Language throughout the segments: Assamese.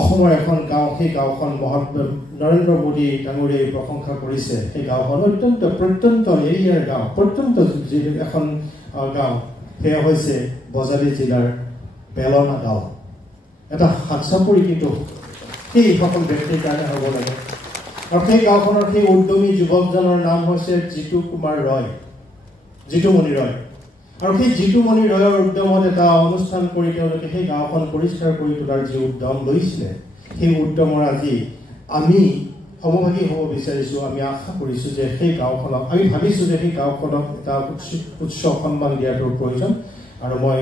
অসমৰ এখন গাঁও, সেই গাঁওখন নৰেন্দ্ৰ মোদী ডাঙৰীয়াই প্ৰশংসা কৰিছে। সেই গাঁওখন প্ৰত্যন্ত এৰিয়াৰ গাঁও, প্ৰত্যন্ত এখন গাঁও, সেয়া হৈছে বজালী জিলাৰ বেলনা গাঁও। এটা হাতচাপৰি কিন্তু সেই সকল ব্যক্তিৰ কাৰণে হ'ব লাগে। আৰু সেই গাঁওখনৰ সেই উদ্যমী যুৱকজনৰ নাম হৈছে জিতুমণি ৰয়। আৰু সেই জিতুমণি ৰয়ৰ উদ্যমত এটা অনুষ্ঠান কৰি তেওঁলোকে সেই গাঁওখন পৰিষ্কাৰ কৰি তোলাৰ যি উদ্যম লৈছিলে, সেই উদ্যমৰ আজি আমি সমভাগী হ'ব বিচাৰিছোঁ। আমি আশা কৰিছোঁ যে সেই গাঁওখনক, আমি ভাবিছোঁ যে সেই গাঁওখনক এটা উচ্চ সন্মান দিয়াটোৰ প্ৰয়োজন। আৰু মই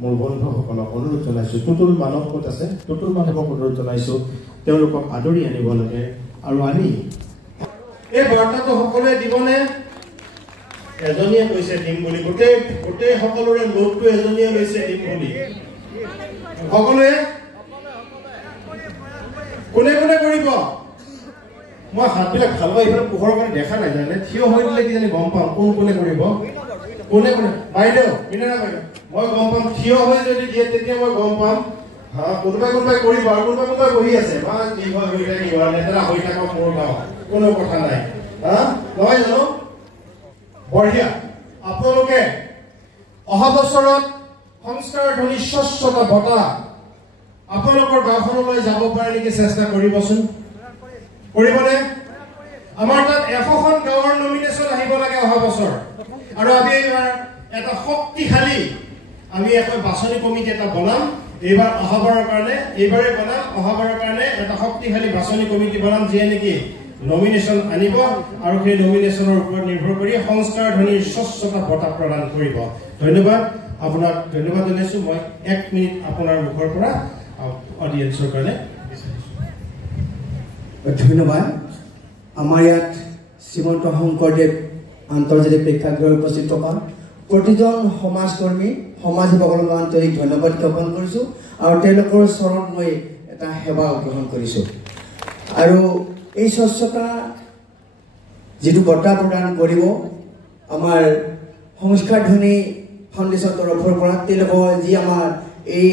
মোৰ বন্ধুসকলক অনুৰোধ জনাইছোঁ, টুটুল মানৱ ক'ত আছে, টুটুল মানৱক অনুৰোধ জনাইছোঁ তেওঁলোকক আদৰি আনিব লাগে। আৰু আনি এই বাৰ্তাটো সকলোৱে দিবনে? এজনীয়ে কৈছে দিম বুলি, গোটেই সকলোৰে লোকটো এজনীয়ে লৈছে দিম বুলি। সকলোৱে কোনে কোনে কৰিব? মই হাতবিলাক ভালকৈ এইফালে পোহৰৰ কাৰণে দেখা নাই, জানে থিয় হৈ দিলে কিজানি গম পাম কোন কোনে কৰিব। কোনে কোনে? বাইদেউ, মিনাৰা বাইদেউ, মই গম পাম থিয় হৈ যদি দিয়ে তেতিয়া মই গম পাম। কোনোবাই কৰিব আৰু কোনোবাই বহি আছে। কি হয় হৈ থাকিব, লেতেৰা হৈ থাকক মোৰ গাঁও, কোনো কথা নাই। নহয় জানো? বঢ়িয়া। আপোনালোকে অহা বছৰত সংস্কাৰ ধ্বনি স্বচ্ছতা বঁটা আপোনালোকৰ গাঁওখনলৈ যাব পাৰে নেকি? চেষ্টা কৰিবচোন। কৰিবনে? আমাৰ তাত 100খন গাঁৱৰ নমিনেশ্যন আহিব লাগে অহা বছৰ। আৰু আমি এইবাৰ এটা শক্তিশালী এখন বাছনি কমিটি এটা বনাম। এইবাৰ অহাবাৰৰ কাৰণে এটা শক্তিশালী বাছনি কমিটি বনাম, যিয়ে নেকি নমিনেশ্যন আনিব আৰু সেই নমিনেশ্যনৰ ওপৰত নিৰ্ভৰ কৰি সংস্কাৰ ধ্বনিৰ স্বচ্ছতা বঁটা প্ৰদান কৰিব। ধন্যবাদ। আপোনাক ধন্যবাদ জনাইছোঁ। মই 1 মিনিট আপোনাৰ মুখৰ পৰা অডিয়েন্সৰ কাৰণে ধন্যবাদ। আমাৰ ইয়াত শ্ৰীমন্ত শংকৰদেৱ আন্তৰ্জাতিক প্ৰেক্ষাগৃহত উপস্থিত থকা প্ৰতিজন সমাজকৰ্মী, সমাজ সেৱকলৈ আন্তৰিক ধন্যবাদ জ্ঞাপন কৰিছোঁ আৰু তেওঁলোকৰ চৰণত মই এটা সেৱা গ্ৰহণ কৰিছোঁ। আৰু এই স্বচ্ছতা যিটো বঁটা প্ৰদান কৰিব আমাৰ সংস্কাৰ ধ্বনি ফাউণ্ডেশ্যন তৰফৰ পৰা, তেওঁলোকৰ যি আমাৰ এই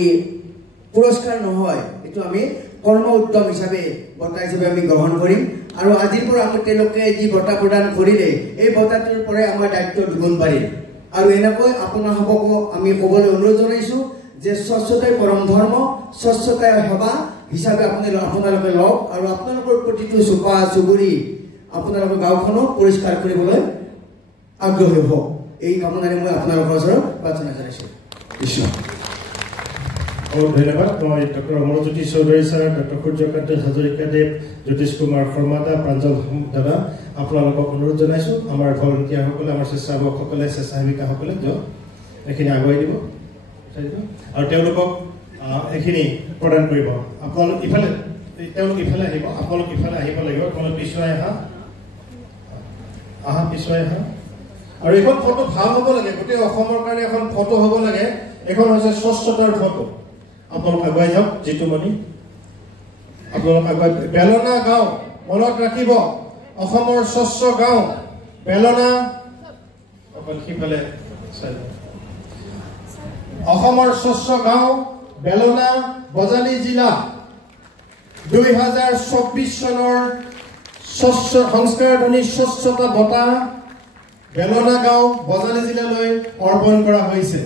পুৰস্কাৰ নহয়, এইটো আমি কৰ্ম উদ্যম হিচাপে বঁটা হিচাপে আমি গ্ৰহণ কৰিম। আৰু আজিৰ পৰা তেওঁলোকে যি বঁটা প্ৰদান কৰিলে, এই বঁটাটোৰ পৰাই আমাৰ দায়িত্ব দুগুণ বাঢ়িল। আৰু এনেকৈ আপোনাৰ সকলকো আমি ক'বলৈ অনুৰোধ জনাইছোঁ যে স্বচ্ছতাই পৰম ধৰ্ম, স্বচ্ছতাই সেৱা হিচাপে আপোনালোকে লওক আৰু আপোনালোকৰ প্ৰতিটো চুপা চুবুৰী আপোনালোকৰ গাঁওখনক পৰিষ্কাৰ কৰিবলৈ আগ্ৰহী হওক। এই কামনাৰে মই আপোনালোকৰ ওচৰত প্ৰাৰ্থনা জনাইছোঁ। কৃষ্ণ। ধন্যবাদ। মই doctor Amarjyoti Choudhury sir, doctor Suryakanta হাজৰিকাদেৱ, জ্যোতিষ কুমাৰ শৰ্মাদা, প্ৰাঞ্জল দাদা, আপোনালোকক অনুৰোধ জনাইছোঁ। আমাৰ ভলণ্টিয়াৰসকলে, আমাৰ স্বেচ্ছাসেৱকসকলে, স্বেচ্ছাসেৱিকাসকলে এইখিনি আগুৱাই দিব আৰু তেওঁলোকক এইখিনি প্ৰদান কৰিব। তেওঁলোক ইফালে আহিব, আপোনালোক ইফালে আহিব লাগিব। আপোনালোক পিছুৱাই পিছুৱাই আহা। আৰু এইখন ফটো ভাল হ'ব লাগে, গোটেই অসমৰ কাৰণে এখন ফটো হ'ব লাগে। এখন হৈছে স্বচ্ছতাৰ ফটো। আপোনালোক আগুৱাই যাওক। জিতুমণি, আপোনালোক আগুৱাই। বেলনা গাঁও মনত ৰাখিব, অসমৰ স্বচ্ছ গাঁও বেলনা। অকল সিফালে অসমৰ স্বচ্ছ গাঁও বেলনা, বজালী জিলা 2024 চনৰ সংস্কাৰ ধ্বনি স্বচ্ছতা বঁটা বেলনা গাঁও বজালী জিলালৈ অৰ্পণ কৰা হৈছে।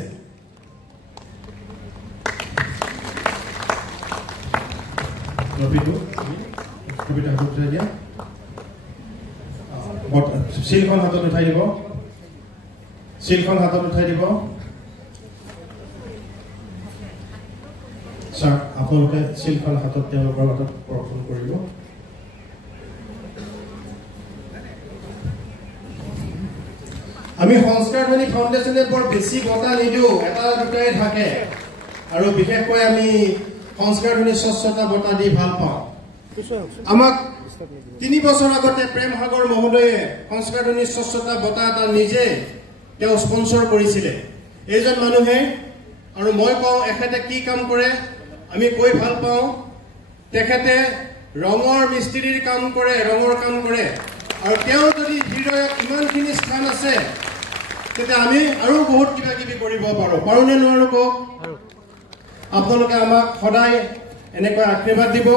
শিলখন হাতত উঠাই দিব, শিলখন হাতত উঠাই দিব। ছাৰ, আপোনালোকে শিলখন হাতত তেওঁলোকৰ হাতত অৰ্পণ কৰিব। আমি সংস্কাৰ ধ্বনি ফাউণ্ডেশ্যনে বৰ বেছি বঁটা নিদিওঁ, এটা দুটাই থাকে। আৰু বিশেষকৈ আমি সংস্কাৰ ধ্বনি স্বচ্ছতা বঁটা দি ভাল পাওঁ। আমাক 3 বছৰ আগতে প্ৰেম সাগৰ মহোদয়ে সংস্কাৰ ধ্বনি স্বচ্ছতা বঁটা এটা নিজে তেওঁ স্পন্সৰ কৰিছিলে। এইজন মানুহে, আৰু মই কওঁ এখেতে কি কাম কৰে আমি কৈ ভাল পাওঁ। তেখেতে ৰঙৰ মিস্ত্ৰীৰ কাম কৰে, ৰঙৰ কাম কৰে। আৰু তেওঁ যদি হৃদয়ত ইমানখিনি স্থান আছে, তেতিয়া আমি আৰু বহুত কিবা কিবি কৰিব পাৰোঁ। পাৰোঁনে নোৱাৰোঁ কওক? আপোনালোকে আমাক সদায় এনেকৈ আশীৰ্বাদ দিব।